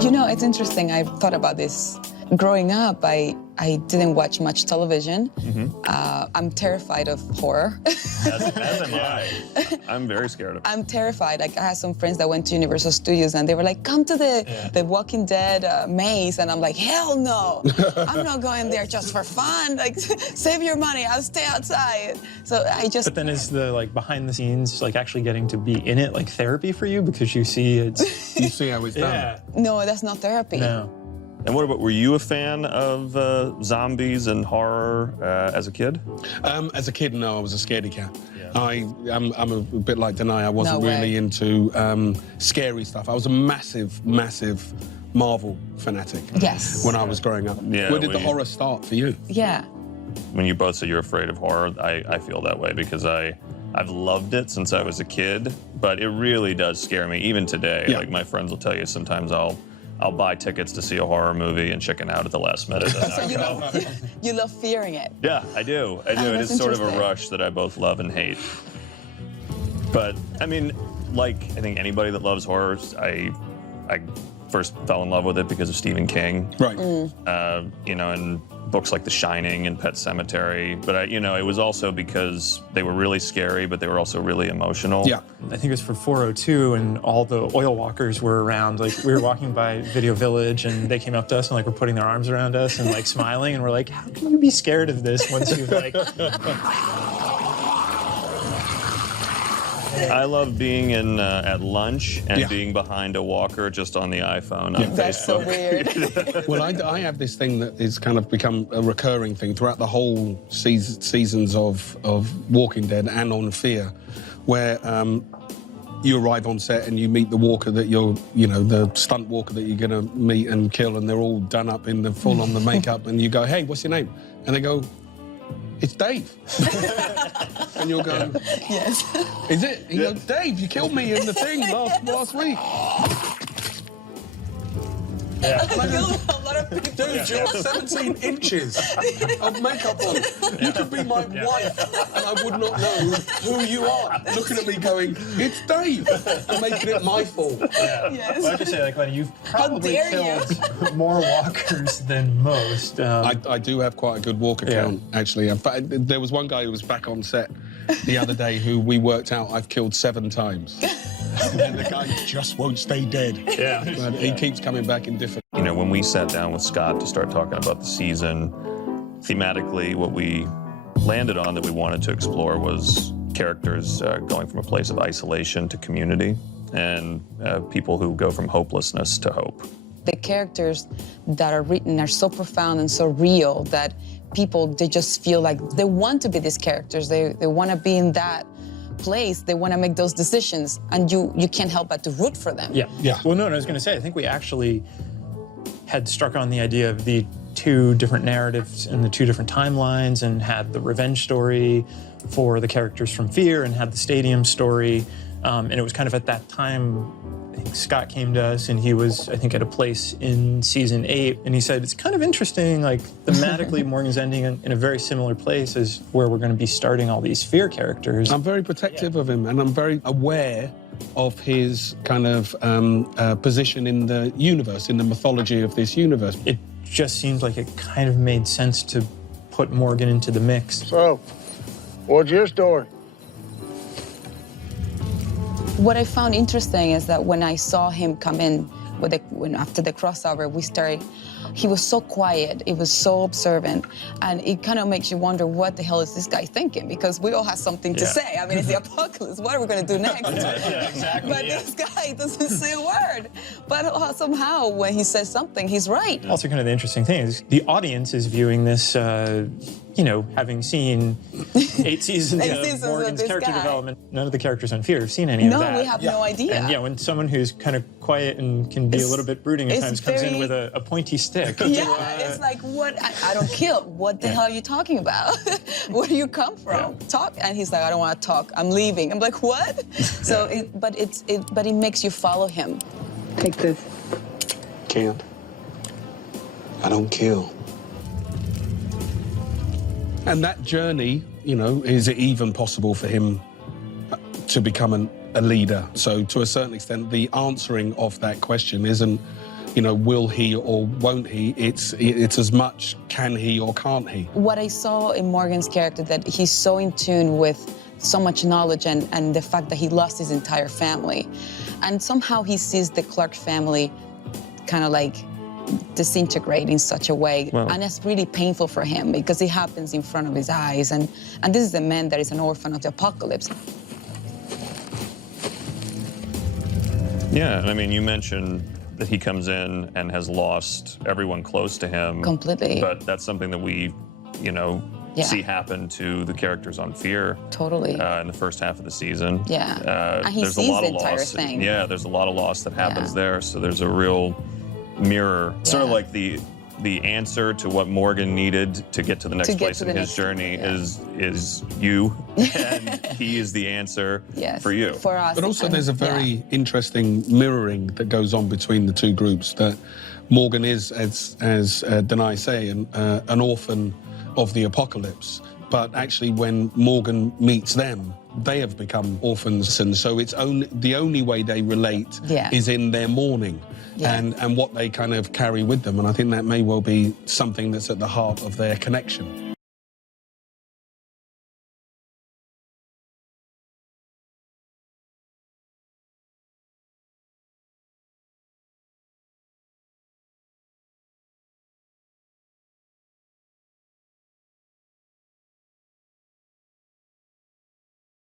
You know, it's interesting. I've thought about this. Growing up, I didn't watch much television. I'm terrified of horror. As am I. I'm very scared of it. I'm terrified. Like, I had some friends that went to Universal Studios and they were like, come to the Walking Dead maze. And I'm like, hell no. I'm not going there just for fun. Like, save your money. I'll stay outside. So I just... But then is the, like, behind the scenes, like, actually getting to be in it, like, therapy for you? Because you see it's... You see how it's done. No, that's not therapy. No. And what about, were you a fan of zombies and horror as a kid? As a kid, no, I was a scaredy cat. I'm a bit like Danay. I wasn't really into scary stuff. I was a massive, massive Marvel fanatic. Yes. When I was growing up. Yeah, Where did the horror start for you? Yeah. When you both say you're afraid of horror, I feel that way because I've loved it since I was a kid, but it really does scare me, even today. Yeah. Like, my friends will tell you sometimes I'll buy tickets to see a horror movie and chicken out at the last minute. So you love fearing it. Yeah, I do. I do. Oh, It that's is sort of a interesting. rush that I both love and hate. But, I mean, like, I think anybody that loves horror, I first fell in love with it because of Stephen King. Right. You know, and books like The Shining and Pet Sematary. But, you know, it was also because they were really scary, but they were also really emotional. Yeah. I think it was for 402 and all the oil walkers were around. Like, we were walking by Video Village and they came up to us and, like, were putting their arms around us and, like, smiling. And we're like, how can you be scared of this once you've, like... I love being in at lunch and being behind a walker just on the iPhone on That's so Facebook. weird. Well, I have this thing that is kind of become a recurring thing throughout the whole seasons of Walking Dead and on Fear, where you arrive on set and you meet the walker that the stunt walker that you're gonna meet and kill, and they're all done up in the full on the makeup, and you go, hey, what's your name? And they go, it's Dave. And you'll go, Yes. is it? You go, Dave, you killed me in the thing last week. I killed a lot of people. Dude, you're 17 inches of makeup on. You could be my wife, and I would not know who you are. Looking at me going, it's Dave, and making it my fault. Yes. Well, I just say, like, Lennie, you've probably dare killed more walkers than most. I do have quite a good walker count, actually. In fact, there was one guy who was back on set the other day who we worked out I've killed 7 times. And the guy just won't stay dead. Yeah. But he keeps coming back in different... You know, when we sat down with Scott to start talking about the season, thematically, what we landed on that we wanted to explore was characters going from a place of isolation to community, and people who go from hopelessness to hope. The characters that are written are so profound and so real that people, they just feel like they want to be these characters. They want to be in that place. They want to make those decisions, and you can't help but to root for them. Yeah. Well, no, and I was going to say, I think we actually had struck on the idea of the 2 different narratives and the 2 different timelines, and had the revenge story for the characters from Fear and had the stadium story. And it was kind of at that time, I think Scott came to us and he was, I think, at a place in season 8, and he said, it's kind of interesting, like, thematically, Morgan's ending in a very similar place as where we're going to be starting all these Fear characters. I'm very protective of him, and I'm very aware of his kind of position in the universe, in the mythology of this universe. It just seemed like it kind of made sense to put Morgan into the mix. So, what's your story? What I found interesting is that when I saw him come in after the crossover, he was so quiet, he was so observant, and it kind of makes you wonder, what the hell is this guy thinking? Because we all have something to say. I mean, it's the apocalypse. What are we going to do next? Exactly. But this guy doesn't say a word. But somehow, when he says something, he's right. Also, kind of the interesting thing is the audience is viewing this, you know, having seen 8 seasons of Morgan's this character guy. development. None of the characters on Fear have seen any of that. No, we have no idea. And yeah, when someone who's kind of quiet and can be a little bit brooding at times comes in with a pointy stick. Yeah, it's like, what? I don't kill. What the hell are you talking about? Where do you come from? Talk. And he's like, I don't want to talk. I'm leaving. I'm like, what? So, but it makes you follow him. Take this. Can't. I don't kill. And that journey, you know, is it even possible for him to become a leader? So to a certain extent, the answering of that question isn't you know, will he or won't he? It's as much can he or can't he? What I saw in Morgan's character, that he's so in tune with so much knowledge and the fact that he lost his entire family. And somehow he sees the Clark family kind of like disintegrate in such a way. Well, and it's really painful for him because it happens in front of his eyes. And this is a man that is an orphan of the apocalypse. Yeah, and I mean, you mentioned that he comes in and has lost everyone close to him. Completely. But that's something that we, you know, Yeah. see happen to the characters on Fear. Totally. In the first half of the season. Yeah. And he there's sees a lot the of entire loss. thing. Yeah, there's a lot of loss that happens Yeah. there. So there's a real mirror, sort of Yeah. like the answer to what Morgan needed to get to the next To get place to in the his next- journey yeah. is you, and he is the answer Yes. for you. For us. But also and- there's a yeah. very interesting mirroring that goes on between the two groups, that Morgan is, as Danay say, an orphan of the apocalypse. But actually when Morgan meets them, they have become orphans. And so it's the only way they relate Yeah. is in their mourning. Yeah. And what they kind of carry with them. And I think that may well be something that's at the heart of their connection.